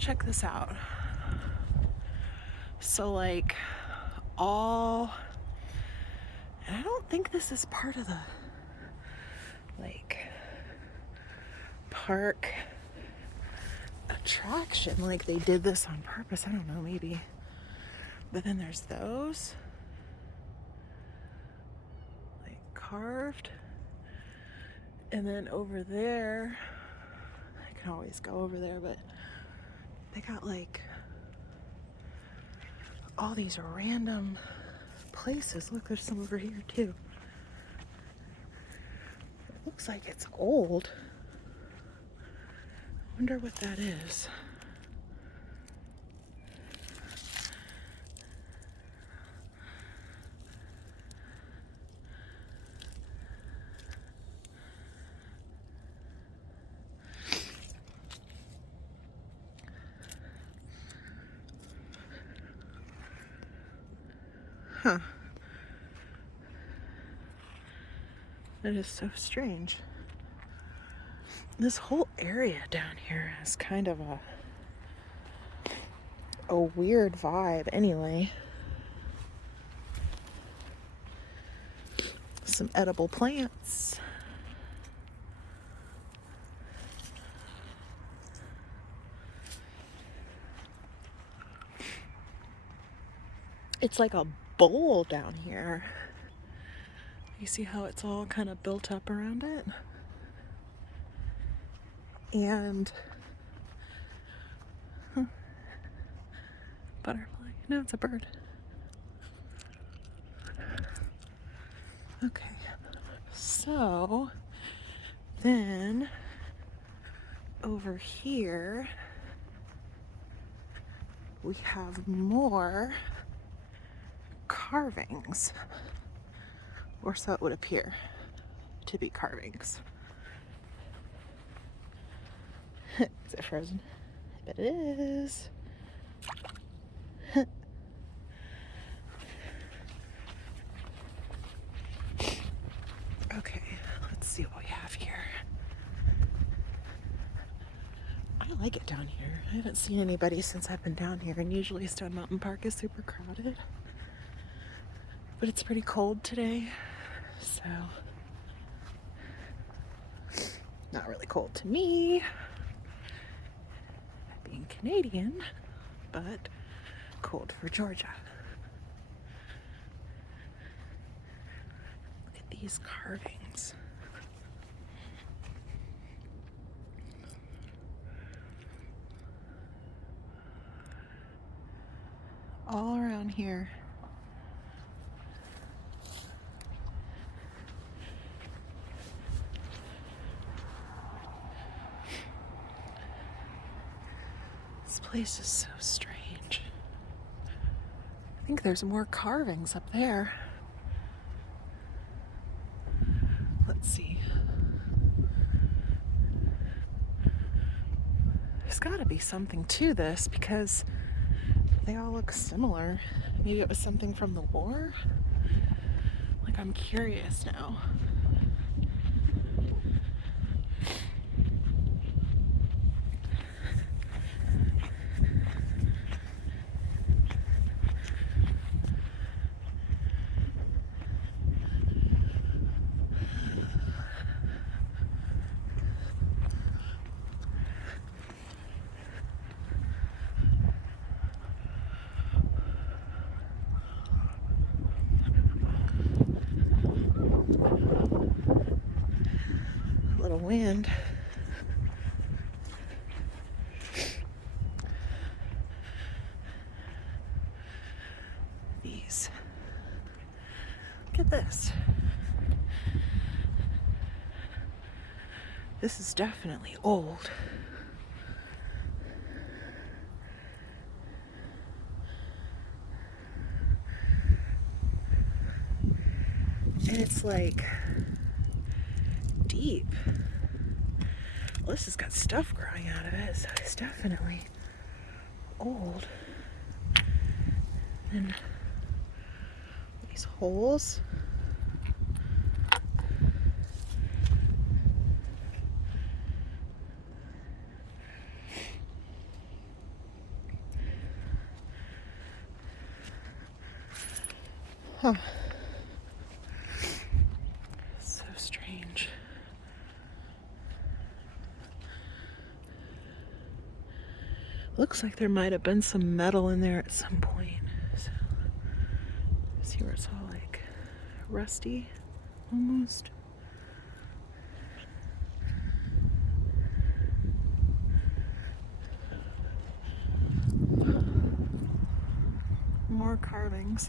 check this out. So like and I don't think this is part of the like park attraction, like they did this on purpose. I don't know, maybe. But then there's those like carved, and then over there, I can always go over there, but they got like all these random places. Look, there's some over here too. It looks like it's old. I wonder what that is. Huh. That is so strange. This whole area down here is kind of a weird vibe anyway. Some edible plants. It's like a bowl down here. You see how it's all kind of built up around it? And butterfly. No, it's a bird. Okay. So then over here we have more carvings, or so it would appear to be carvings. Is it frozen? I bet it is. Okay, let's see what we have here. I like it down here. I haven't seen anybody since I've been down here, and usually Stone Mountain Park is super crowded. But it's pretty cold today, so not really cold to me, being Canadian, but cold for Georgia. Look at these carvings. All around here. This place is so strange. I think there's more carvings up there. Let's see. There's gotta be something to this because they all look similar. Maybe it was something from the war? Like, I'm curious now. A little wind. These. Look at this. This is definitely old. And it's like deep. Well, this has got stuff growing out of it, so it's definitely old. And these holes. Huh. So strange. Looks like there might have been some metal in there at some point. So, see where it's all like rusty almost. More carvings.